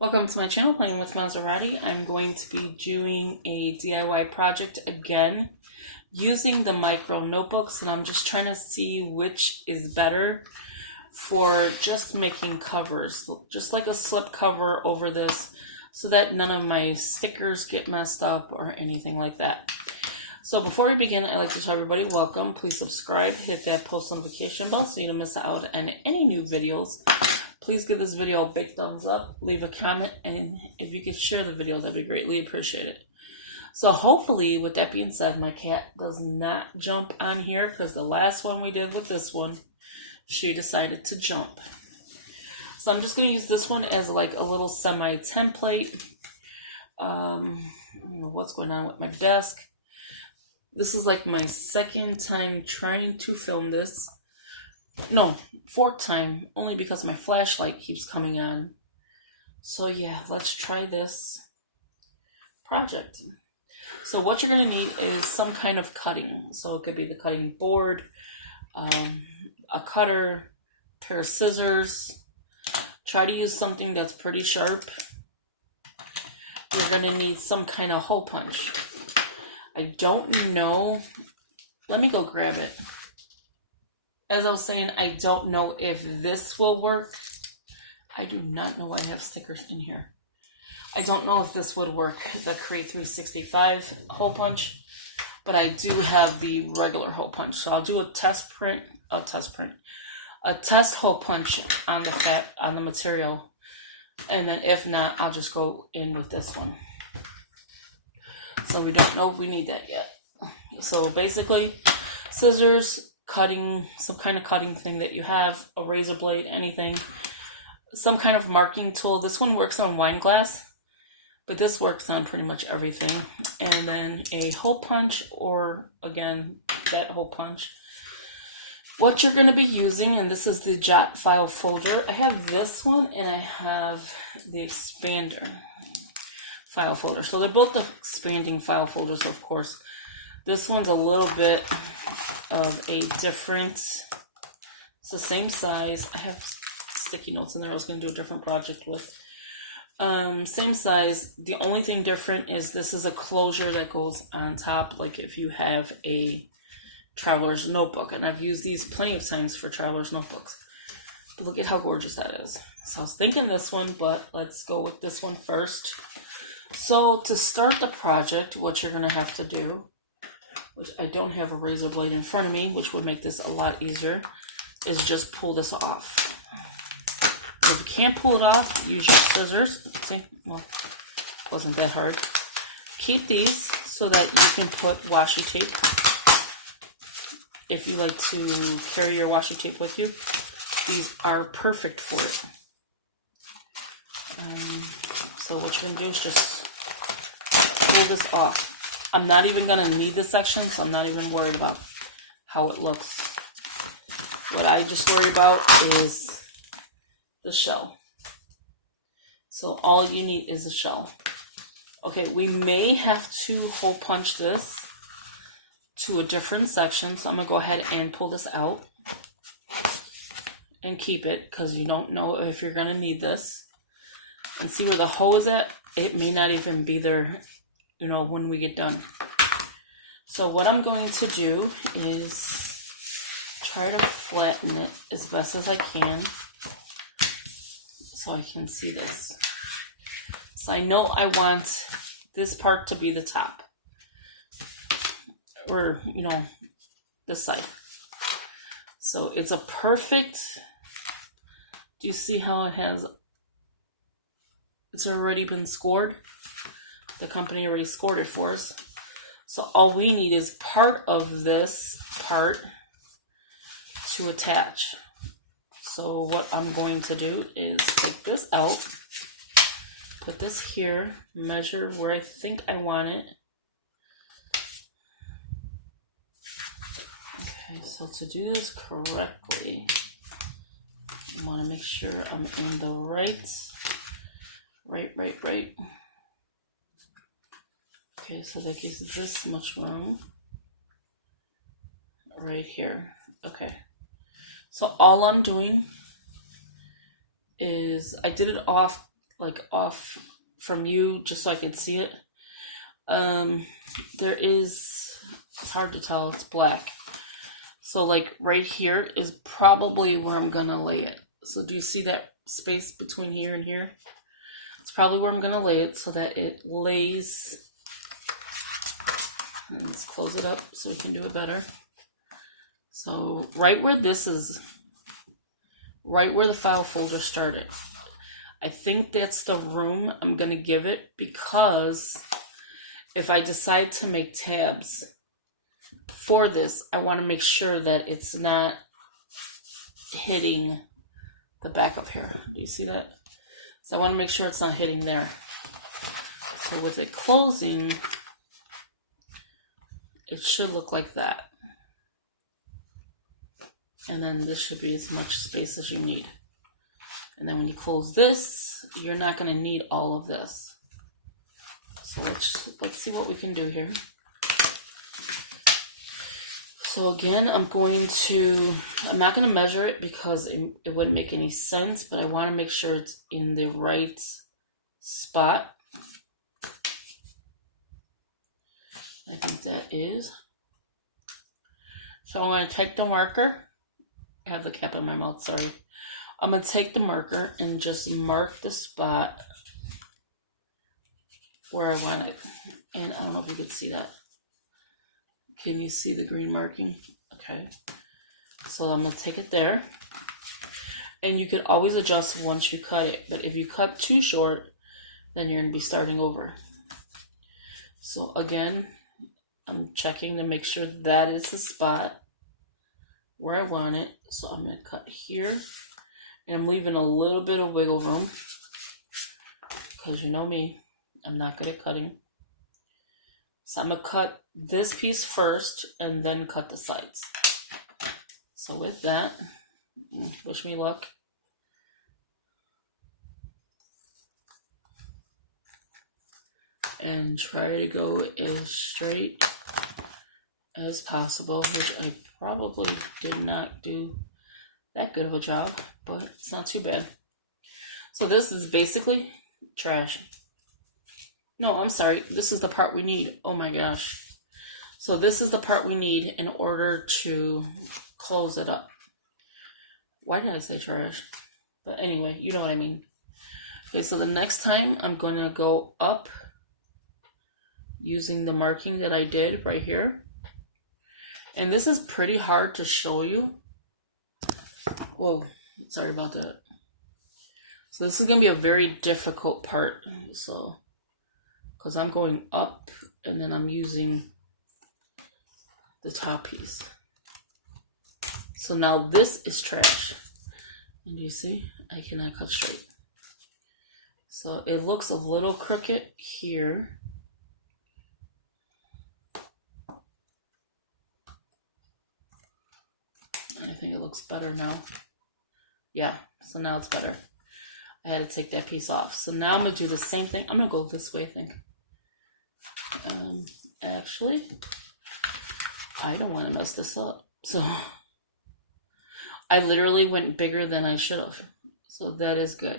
Welcome to my channel, Playing with Monserrate. I'm going to be doing a DIY project again using the micro notebooks, and I'm just trying to see which is better for just making covers, just like a slip cover over this so that none of my stickers get messed up or anything like that. So before we begin, I'd like to tell everybody welcome. Please subscribe, hit that post notification bell so you don't miss out on any new videos. Please give this video a big thumbs up, leave a comment, and if you could share the video, that'd be greatly appreciated. So hopefully, with that being said, my cat does not jump on here, because the last one we did with this one, she decided to jump. So I'm just going to use this one as like a little semi-template. I don't know what's going on with my desk. This is like my second time trying to film this. No, fourth time, only because my flashlight keeps coming on. So yeah, let's try this project. So what you're going to need is some kind of cutting. So it could be the cutting board, a cutter, a pair of scissors. Try to use something that's pretty sharp. You're going to need some kind of hole punch. I don't know. Let me go grab it. As I was saying, I don't know if this will work. I do not know I have stickers in here. I don't know if this would work, the Create 365 hole punch, but I do have the regular hole punch. So I'll do a test hole punch on the material, and then if not, I'll just go in with this one. So we don't know if we need that yet. So basically, scissors, cutting, some kind of cutting thing that you have, a razor blade, anything, some kind of marking tool. This one works on wine glass, but this works on pretty much everything. And then a hole punch, or again, that hole punch. What you're going to be using, and this is the Jot file folder. I have this one, and I have the expander file folder. So they're both the expanding file folders, of course. This one's a little bit of a different, it's the same size. I have sticky notes in there I was going to do a different project with. Same size. The only thing different is this is a closure that goes on top, like if you have a traveler's notebook, and I've used these plenty of times for traveler's notebooks. But look at how gorgeous that is. So I was thinking this one, but let's go with this one first. So to start the project, what you're going to have to do, which I don't have a razor blade in front of me, which would make this a lot easier, is just pull this off. If you can't pull it off, use your scissors. See, well, it wasn't that hard. Keep these so that you can put washi tape. If you like to carry your washi tape with you, these are perfect for it. So what you're going to do is just pull this off. I'm not even going to need this section, so I'm not even worried about how it looks. What I just worry about is the shell. So all you need is a shell. Okay, we may have to hole punch this to a different section, so I'm going to go ahead and pull this out and keep it, because you don't know if you're going to need this. And see where the hole is at? It may not even be there, when we get done. So what I'm going to do is try to flatten it as best as I can so I can see this. So I know I want this part to be the top, or this side. So it's a perfect, do you see how it's already been scored? The company already scored it for us. So all we need is part of this part to attach. So what I'm going to do is take this out, put this here, measure where I think I want it. Okay, so to do this correctly, I want to make sure I'm in the right. Okay, so that gives this much room right here. Okay, so all I'm doing is I did it off like off from you just so I can see it. It's hard to tell, it's black. So like right here is probably where I'm gonna lay it. So do you see that space between here and here? It's probably where I'm gonna lay it so that it lays. And let's close it up so we can do it better. So right where this is, right where the file folder started, I think that's the room I'm gonna give it, because if I decide to make tabs for this, I want to make sure that it's not hitting the back up here. Do you see that? So I want to make sure it's not hitting there. So with it closing, it should look like that. And then this should be as much space as you need. And then when you close this, you're not going to need all of this. So let's see what we can do here. So again, I'm not going to measure it because it wouldn't make any sense, but I want to make sure it's in the right spot. I think that is. So I'm going to take the marker. I have the cap in my mouth, sorry. I'm going to take the marker and just mark the spot where I want it. And I don't know if you can see that. Can you see the green marking? Okay. So I'm going to take it there. And you can always adjust once you cut it. But if you cut too short, then you're going to be starting over. So again, I'm checking to make sure that is the spot where I want it. So I'm going to cut here. And I'm leaving a little bit of wiggle room. Because you know me, I'm not good at cutting. So I'm going to cut this piece first and then cut the sides. So with that, wish me luck. And try to go as straight as possible, which I probably did not do that good of a job, but it's not too bad. So this is basically trash. No, I'm sorry. This is the part we need. Oh my gosh. So this is the part we need in order to close it up. Why did I say trash? But anyway, you know what I mean. Okay, so the next time I'm going to go up using the marking that I did right here. And this is pretty hard to show you. Whoa, sorry about that. So this is going to be a very difficult part. So, because I'm going up and then I'm using the top piece. So now this is trash. And you see, I cannot cut straight. So it looks a little crooked here. I think it looks better now. Yeah, so now it's better. I had to take that piece off. So now I'm going to do the same thing. I'm going to go this way, I think. Actually, I don't want to mess this up. So I literally went bigger than I should have. So that is good.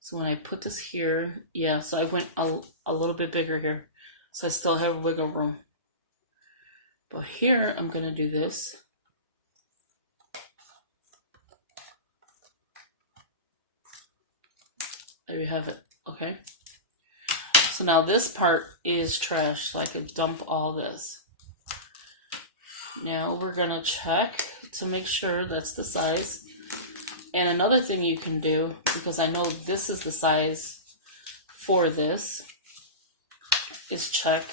So when I put this here, yeah, so I went a little bit bigger here. So I still have wiggle room. But here, I'm going to do this. There you have it. Okay. So now this part is trash, so I could dump all this. Now we're going to check to make sure that's the size. And another thing you can do, because I know this is the size for this, is check.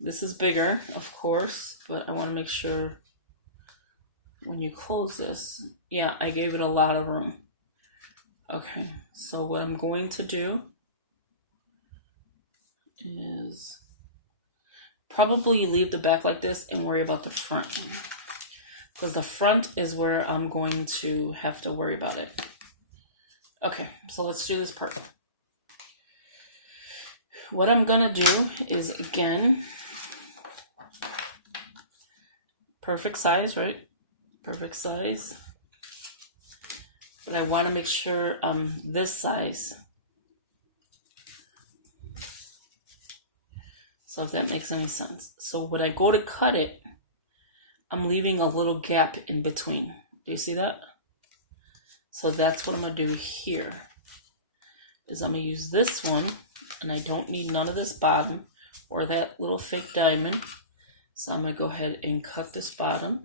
This is bigger, of course, but I want to make sure when you close this, yeah, I gave it a lot of room. Okay, so what I'm going to do is probably leave the back like this and worry about the front. Because the front is where I'm going to have to worry about it. Okay, so let's do this part. What I'm going to do is, again, perfect size, right? Perfect size. but I want to make sure I'm this size. So if that makes any sense. So when I go to cut it, I'm leaving a little gap in between. Do you see that? So that's what I'm going to do here. Is I'm going to use this one, and I don't need none of this bottom or that little fake diamond. So I'm going to go ahead and cut this bottom,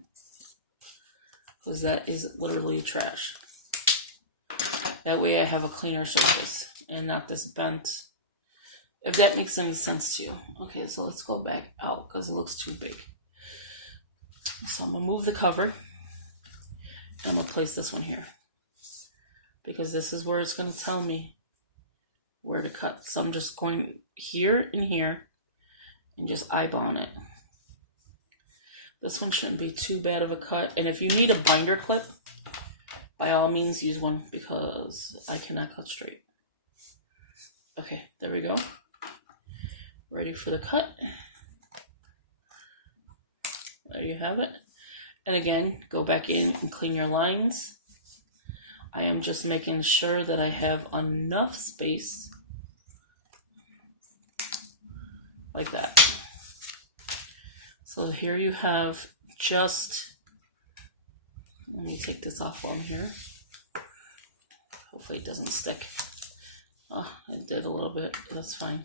because that is literally trash. That way I have a cleaner surface and not this bent. If that makes any sense to you. Okay, so let's go back out because it looks too big. So I'm going to move the cover. And I'm going to place this one here, because this is where it's going to tell me where to cut. So I'm just going here and here and just eyeballing it. This one shouldn't be too bad of a cut. And if you need a binder clip, by all means use one, because I cannot cut straight. Okay, there we go. Ready for the cut. There you have it. And again, go back in and clean your lines. I am just making sure that I have enough space like that. So here you have just, let me take this off while I'm here. Hopefully it doesn't stick. Oh, it did a little bit, but that's fine.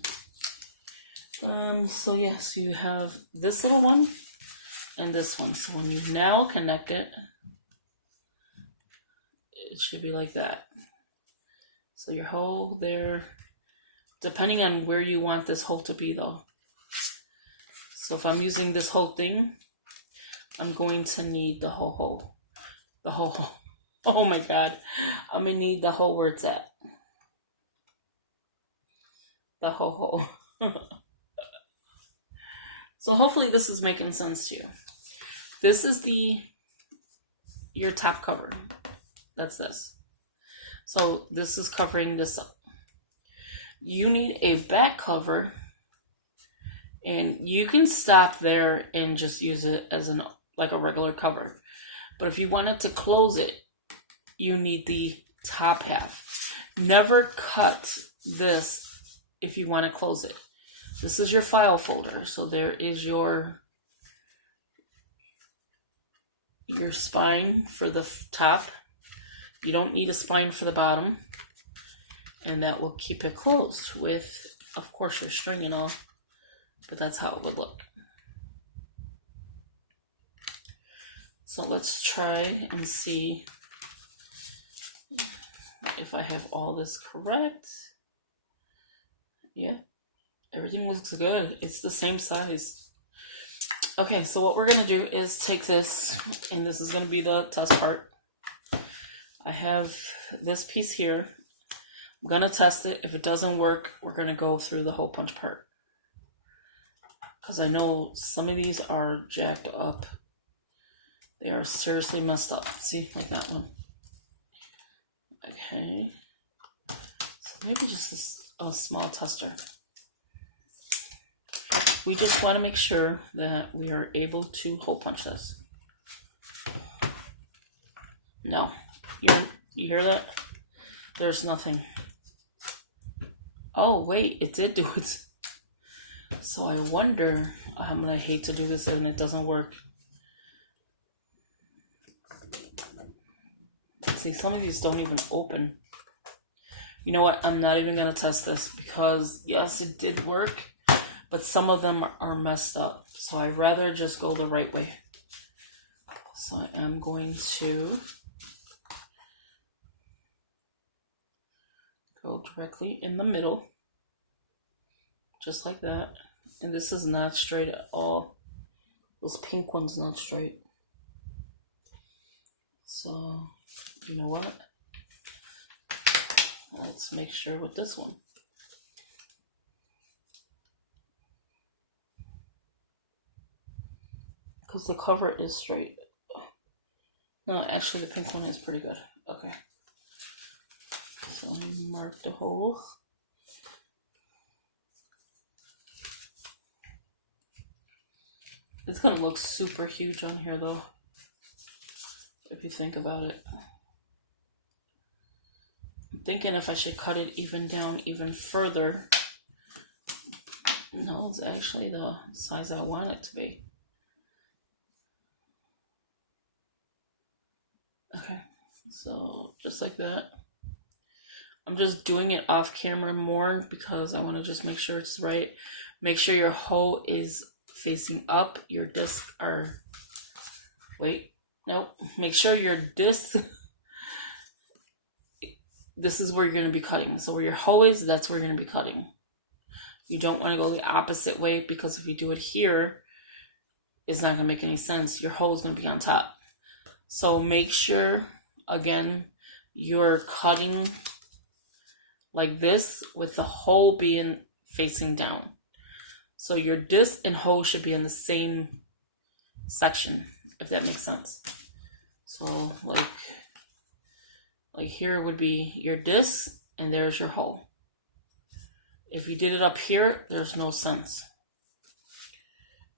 So yes, you have this little one and this one. So when you now connect it, it should be like that. So your hole there, depending on where you want this hole to be though. So if I'm using this whole thing, I'm going to need the whole hole. The whole hole. Oh my God. I'm going to need the hole where it's at. The whole hole. So hopefully this is making sense to you. This is your top cover. That's this. So this is covering this up. You need a back cover, and you can stop there and just use it as like a regular cover. But if you wanted to close it, you need the top half. Never cut this if you want to close it. This is your file folder. So there is your spine for the top. You don't need a spine for the bottom. And that will keep it closed with, of course, your string and all. But that's how it would look. So let's try and see if I have all this correct. Yeah, everything looks good. It's the same size. Okay, so what we're going to do is take this, and this is going to be the test part. I have this piece here. I'm going to test it. If it doesn't work, we're going to go through the hole punch part. Because I know some of these are jacked up. They are seriously messed up. See, like that one. Okay. So maybe just a small tester. We just want to make sure that we are able to hole punch this. No. You hear that? There's nothing. Oh, wait. It did do it. So I wonder, I'm going to hate to do this and it doesn't work. See, some of these don't even open. You know what? I'm not even going to test this because, yes, it did work, but some of them are messed up. So I'd rather just go the right way. So I am going to go directly in the middle, just like that. And this is not straight at all. This pink one's not straight. So, you know what? Let's make sure with this one. Because the cover is straight. No, actually the pink one is pretty good. Okay. So let me mark the holes. It's going to look super huge on here though, if you think about it. I'm thinking if I should cut it even down even further. No, it's actually the size I want it to be. Okay, so just like that. I'm just doing it off camera more because I want to just make sure it's right. Make sure your hoe is facing up. Your discs are... Wait, nope. Make sure your discs... This is where you're going to be cutting. So where your hoe is, that's where you're going to be cutting. You don't want to go the opposite way because if you do it here, it's not going to make any sense. Your hoe is going to be on top. So make sure, again, you're cutting like this with the hoe being facing down. So your disc and hoe should be in the same section, if that makes sense. So like here would be your disc and there's your hoe. If you did it up here, there's no sense.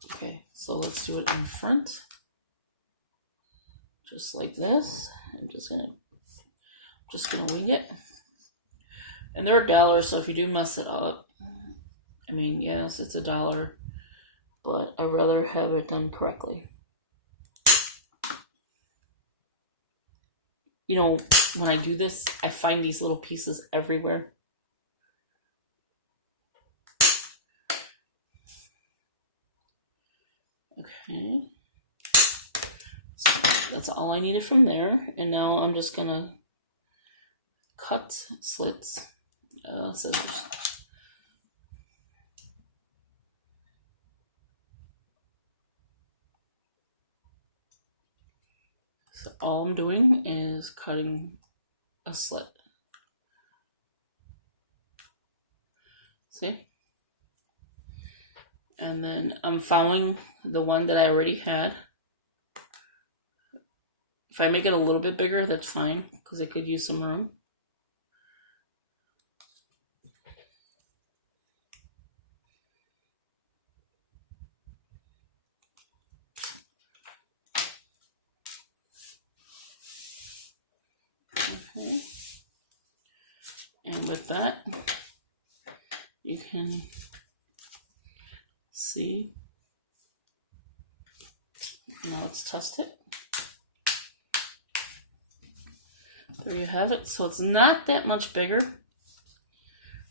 Okay, so let's do it in front. Just like this. I'm just gonna wing it. And they're $1, so if you do mess it up, I mean, yes, it's $1, but I'd rather have it done correctly. You know, when I do this, I find these little pieces everywhere. Okay. So that's all I needed from there. And now I'm just gonna cut slits, scissors. So all I'm doing is cutting a slit. See? And then I'm following the one that I already had. If I make it a little bit bigger, that's fine, because it could use some room. Okay. And with that, you can see. Now let's test it. There you have it. So it's not that much bigger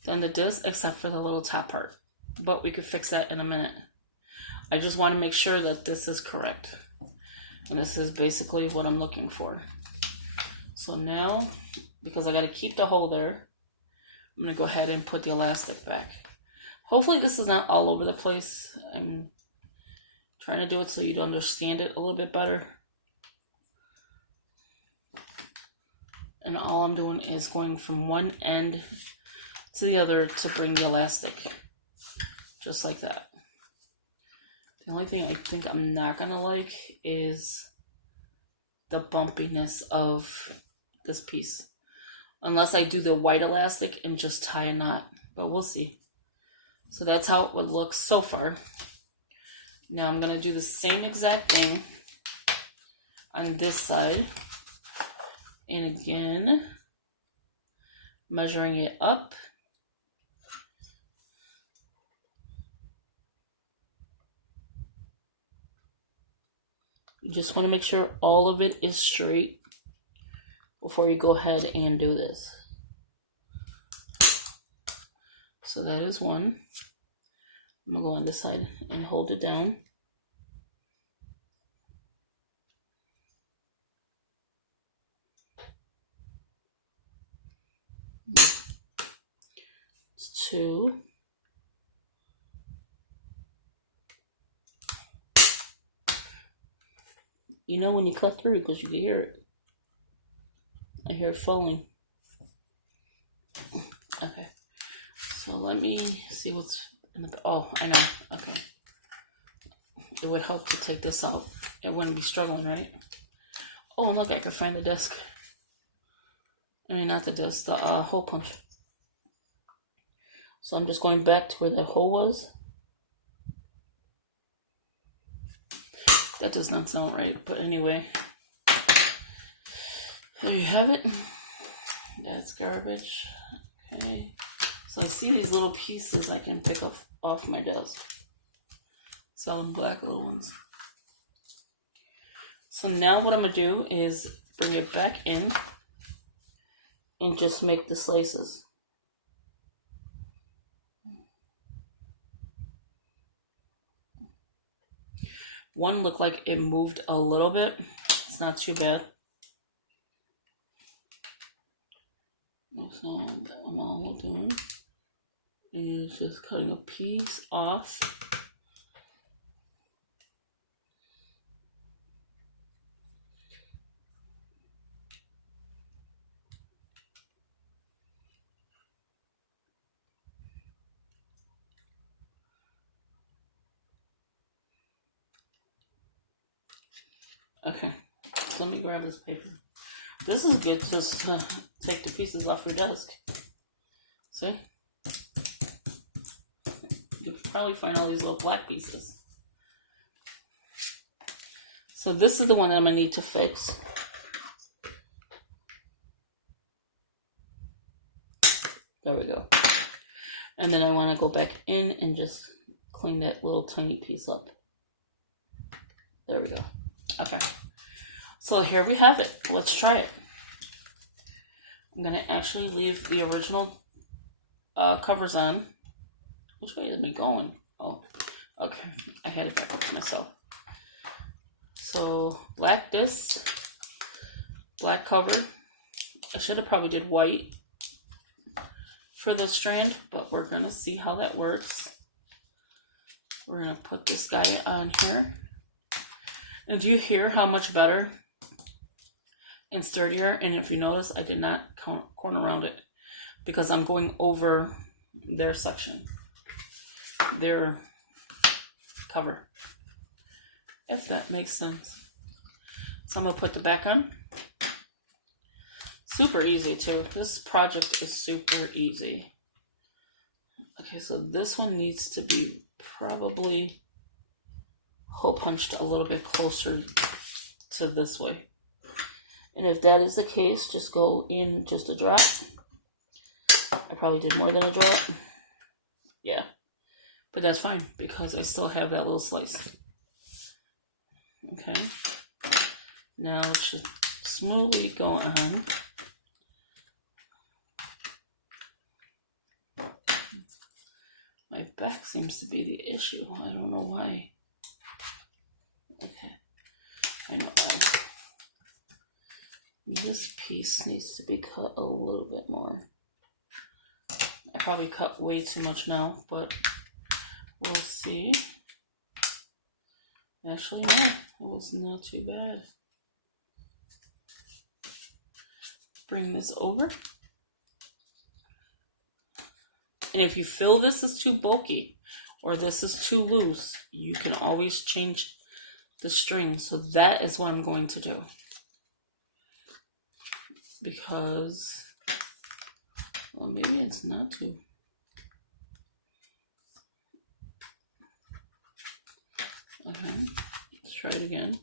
than the disc, except for the little top part. But we could fix that in a minute. I just want to make sure that this is correct. And this is basically what I'm looking for. So now, because I got to keep the hole there, I'm going to go ahead and put the elastic back. Hopefully this is not all over the place. I'm trying to do it so you'd understand it a little bit better. And all I'm doing is going from one end to the other to bring the elastic. Just like that. The only thing I think I'm not going to like is the bumpiness of this piece. Unless I do the white elastic and just tie a knot. But we'll see. So that's how it would look so far. Now I'm going to do the same exact thing on this side. And again, measuring it up. You just want to make sure all of it is straight before you go ahead and do this. So that is one. I'm going to go on this side and hold it down. It's 2. You know when you cut through because you can hear it. I hear it falling. Okay. So let me see what's in the... Oh, I know. Okay. It would help to take this out. It wouldn't be struggling, right? Oh, look, I could find the disc. I mean, not the disc, the hole punch. So I'm just going back to where that hole was. That does not sound right, but anyway. There you have it. that's garbage. Okay. So I see these little pieces I can pick up off my desk. Sell them black little ones. So now what I'm going to do is bring it back in and just make the slices. One looked like it moved a little bit. It's not too bad. So all we're doing is just cutting a piece off. Okay, so let me grab this paper. This is good to take the pieces off your desk. See? You can probably find all these little black pieces. So this is the one that I'm going to need to fix. There we go. And then I want to go back in and just clean that little tiny piece up. There we go. Okay. So here we have it. Let's try it. I'm going to actually leave the original covers on. Which way is it going? Oh, okay. I had it back up myself. So black disc, black cover. I should have probably did white for the strand, but we're going to see how that works. We're going to put this guy on here. And do you hear how much better and sturdier? And if you notice, I did not corner around it because I'm going over their section, their cover, if that makes sense. So I'm going to put the back on. Super easy too. This project is super easy. Okay, so this one needs to be probably hole punched a little bit closer to this way. And if that is the case, just go in just a drop. I probably did more than a drop. Yeah. But that's fine because I still have that little slice. Okay. Now it should smoothly go on. My back seems to be the issue. I don't know why. Okay. I know why. This piece needs to be cut a little bit more. I probably cut way too much now, but we'll see. Actually, no. It was not too bad. Bring this over. And if you feel this is too bulky or this is too loose, you can always change the string. So that is what I'm going to do. Because, well, maybe it's not too. Okay, let's try it again.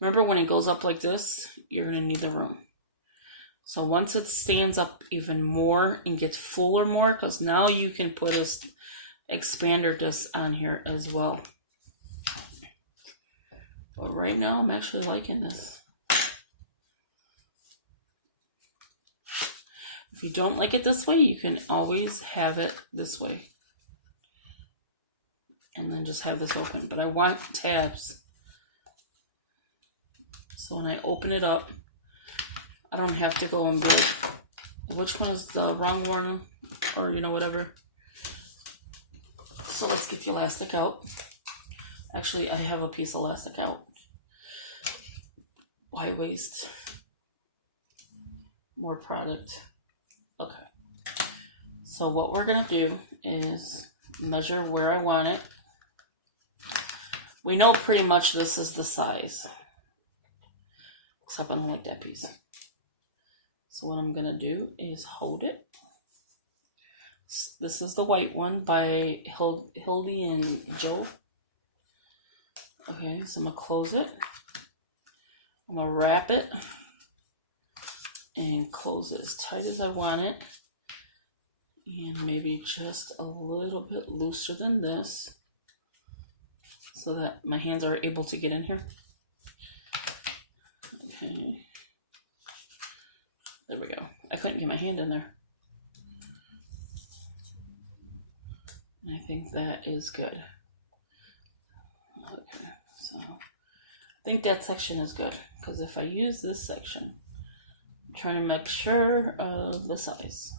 Remember when it goes up like this, you're going to need the room. So once it stands up even more and gets fuller more, because now you can put a expander disc on here as well. But right now, I'm actually liking this. If you don't like it this way, you can always have it this way. And then just have this open. But I want tabs. So when I open it up, I don't have to go and be like, which one is the wrong one? Or, you know, whatever. So let's get the elastic out. Actually, I have a piece of elastic out. Why waste more product? Okay. So what we're going to do is measure where I want it. We know pretty much this is the size. Except I don't like that piece. So what I'm going to do is hold it. This is the white one by Hildy and Joe. Okay, so I'm going to close it. I'm going to wrap it and close it as tight as I want it. And maybe just a little bit looser than this so that my hands are able to get in here. Okay. There we go. I couldn't get my hand in there. I think that is good. Okay, so I think that section is good, because if I use this section, I'm trying to make sure of the size.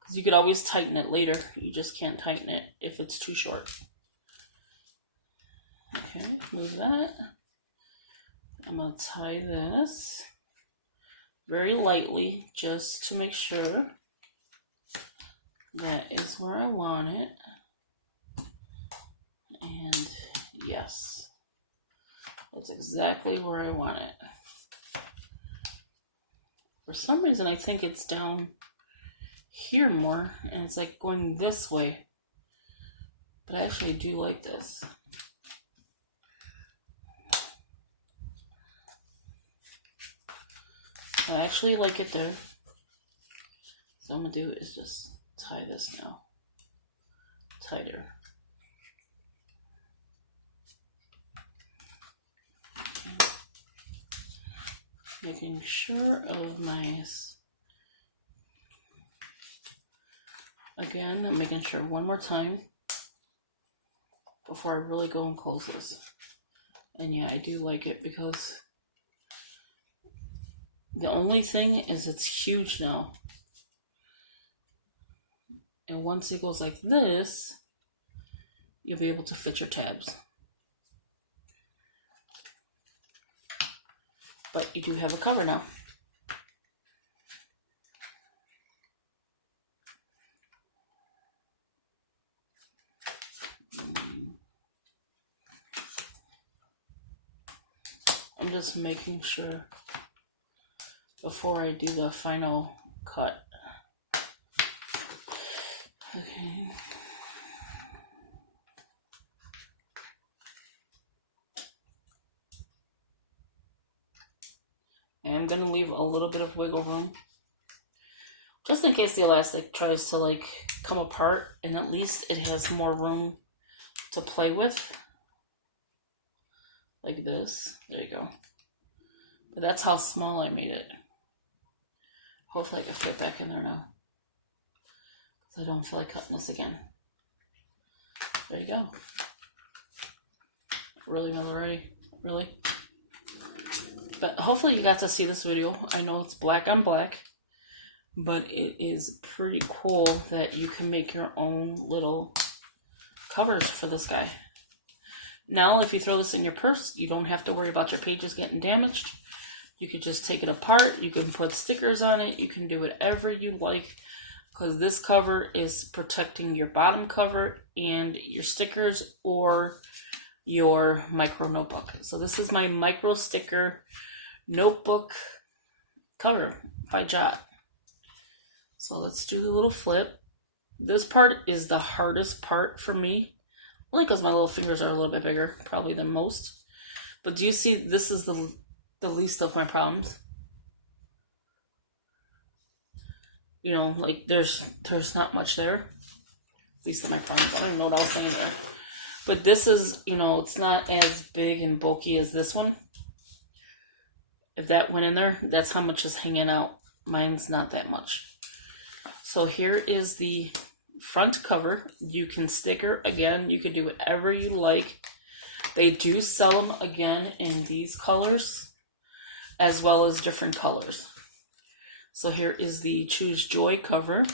Because you could always tighten it later. You just can't tighten it if it's too short. Okay, move that. I'm going to tie this very lightly just to make sure that is where I want it. And yes, that's exactly where I want it. For some reason, I think it's down here more, and it's like going this way. But I actually do like this. I actually like it there. So what I'm going to do is just tie this now. Tighter. Making sure of my... Again, I'm making sure one more time before I really go and close this. And yeah, I do like it because the only thing is it's huge now. And once it goes like this, you'll be able to fit your tabs. But you do have a cover now. I'm just making sure before I do the final cut. Okay. And I'm going to leave a little bit of wiggle room just in case the elastic tries to like come apart, and at least it has more room to play with. Like this. There you go. But that's how small I made it. Hopefully I can fit back in there now, because I don't feel like cutting this again. There you go. Really, Monserrate? Really? But hopefully you got to see this video. I know it's black on black, but it is pretty cool that you can make your own little covers for this guy. Now, if you throw this in your purse, you don't have to worry about your pages getting damaged. You could just take it apart. You can put stickers on it. You can do whatever you like, because this cover is protecting your bottom cover and your stickers or your micro notebook. So this is my micro sticker notebook cover by Jot. So let's do the little flip. This part is the hardest part for me, only because my little fingers are a little bit bigger probably than most. But do you see, this is the least of my problems. You know, like there's not much there. Least of my problems. I don't even know what I was saying there. But this is, you know, it's not as big and bulky as this one. If that went in there, that's how much is hanging out. Mine's not that much. So here is the front cover. You can sticker again. You can do whatever you like. They do sell them again in these colors, as well as different colors. So here is the Choose Joy cover,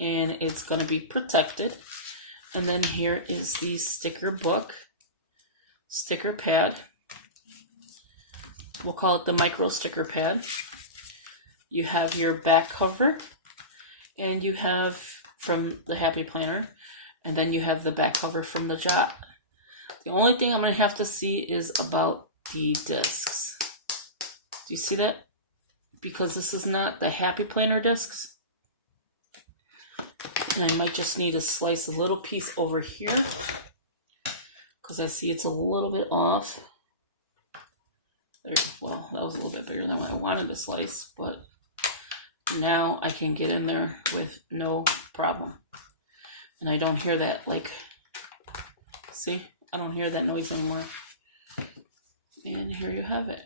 and it's going to be protected. And then here is the sticker book, sticker pad. We'll call it the micro sticker pad. You have your back cover, and you have from the Happy Planner, and then you have the back cover from the Jot. The only thing I'm going to have to see is about the discs. Do you see that? Because this is not the Happy Planner discs. And I might just need to slice a little piece over here, because I see it's a little bit off. Well, that was a little bit bigger than what I wanted to slice, but now I can get in there with no problem. And I don't hear that, like, see? I don't hear that noise anymore. And here you have it.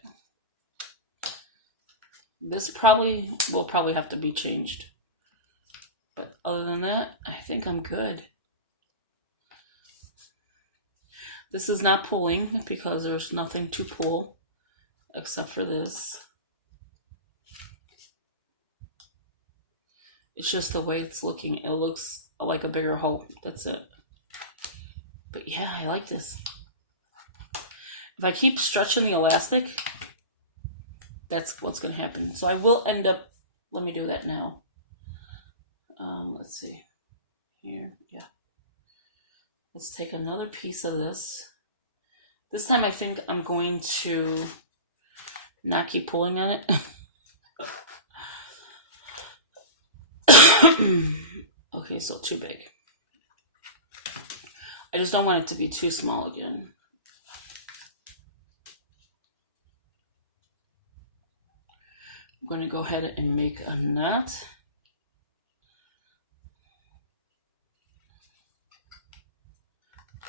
This will probably have to be changed. But other than that, I think I'm good. This is not pulling because there's nothing to pull except for this. It's just the way it's looking. It looks like a bigger hole. That's it. But yeah, I like this. If I keep stretching the elastic, that's what's going to happen. So I will end up, let me do that now. Let's see. Here, yeah. Let's take another piece of this. This time I think I'm going to not keep pulling on it. Okay, so too big. I just don't want it to be too small again. I'm going to go ahead and make a knot.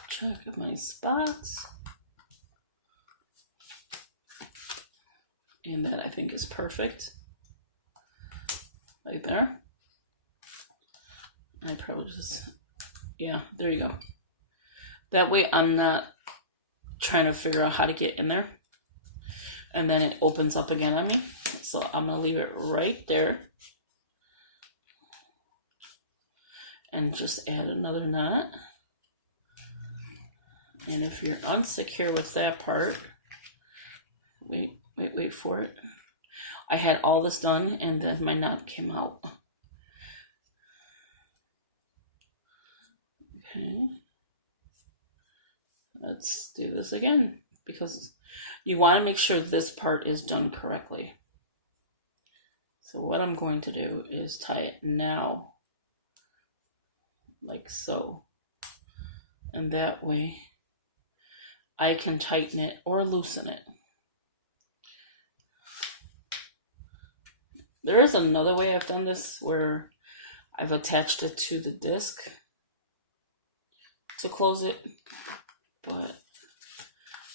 Check my spots. And that I think is perfect. Right there. I probably just, yeah, there you go. That way I'm not trying to figure out how to get in there. And then it opens up again on me. So I'm going to leave it right there. And just add another knot. And if you're unsecure with that part, wait for it. I had all this done and then my knot came out. Okay. Let's do this again because you want to make sure this part is done correctly. So what I'm going to do is tie it now, like so. And that way I can tighten it or loosen it. There is another way I've done this where I've attached it to the disc to close it, but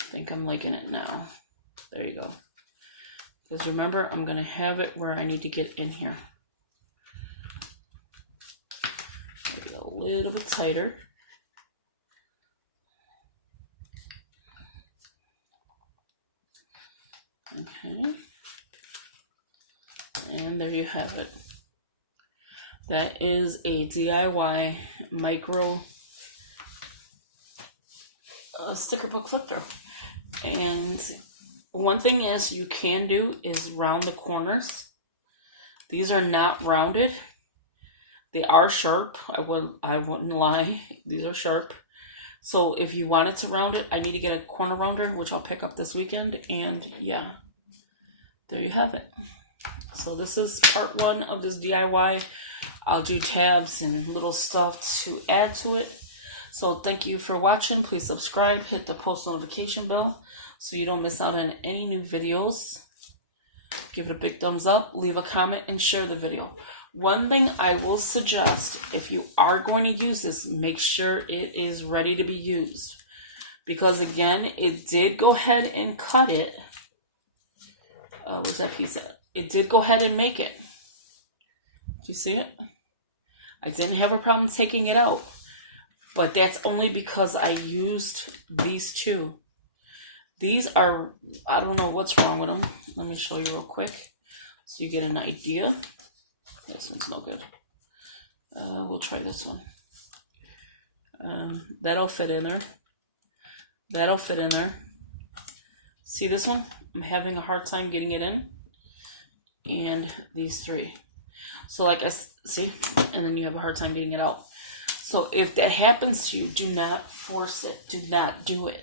I think I'm liking it now. There you go. Because remember, I'm going to have it where I need to get in here. Maybe a little bit tighter. Okay. And there you have it. That is a DIY micro sticker book flip through. And one thing is you can do is round the corners. These are not rounded. They are sharp. I wouldn't lie. These are sharp. So if you wanted to round it, I need to get a corner rounder, which I'll pick up this weekend. And yeah, there you have it. So this is part one of this DIY. I'll do tabs and little stuff to add to it. So thank you for watching. Please subscribe, hit the post notification bell so you don't miss out on any new videos. Give it a big thumbs up, leave a comment, and share the video. One thing I will suggest, if you are going to use this, make sure it is ready to be used. Because again, it did go ahead and cut it. Where's that piece at? It did go ahead and make it. Do you see it? I didn't have a problem taking it out. But that's only because I used these two. These are, I don't know what's wrong with them. Let me show you real quick so you get an idea. This one's no good. We'll try this one. That'll fit in there. That'll fit in there. See this one? I'm having a hard time getting it in. And these three. So like I see, and then you have a hard time getting it out. So if that happens to you, do not force it. Do not do it.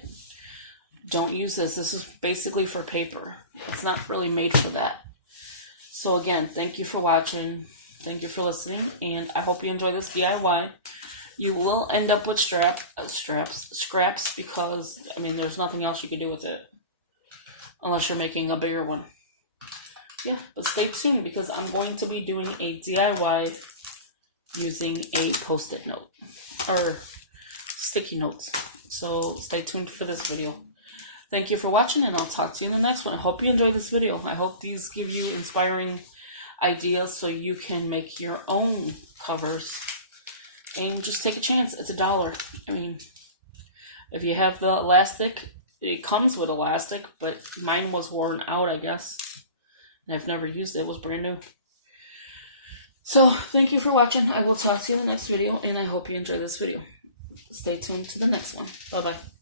Don't use this. This is basically for paper. It's not really made for that. So again, thank you for watching. Thank you for listening. And I hope you enjoy this DIY. You will end up with scraps because, I mean, there's nothing else you can do with it. unless you're making a bigger one. Yeah, but stay tuned because I'm going to be doing a DIY using a post-it note or sticky notes. So stay tuned for this video. Thank you for watching, and I'll talk to you in the next one. I hope you enjoyed this video. I hope these give you inspiring ideas so you can make your own covers. And just take a chance. It's $1. I mean, if you have the elastic, it comes with elastic, but mine was worn out, I guess. And I've never used it. It was brand new. So, thank you for watching. I will talk to you in the next video, and I hope you enjoy this video. Stay tuned to the next one. Bye-bye.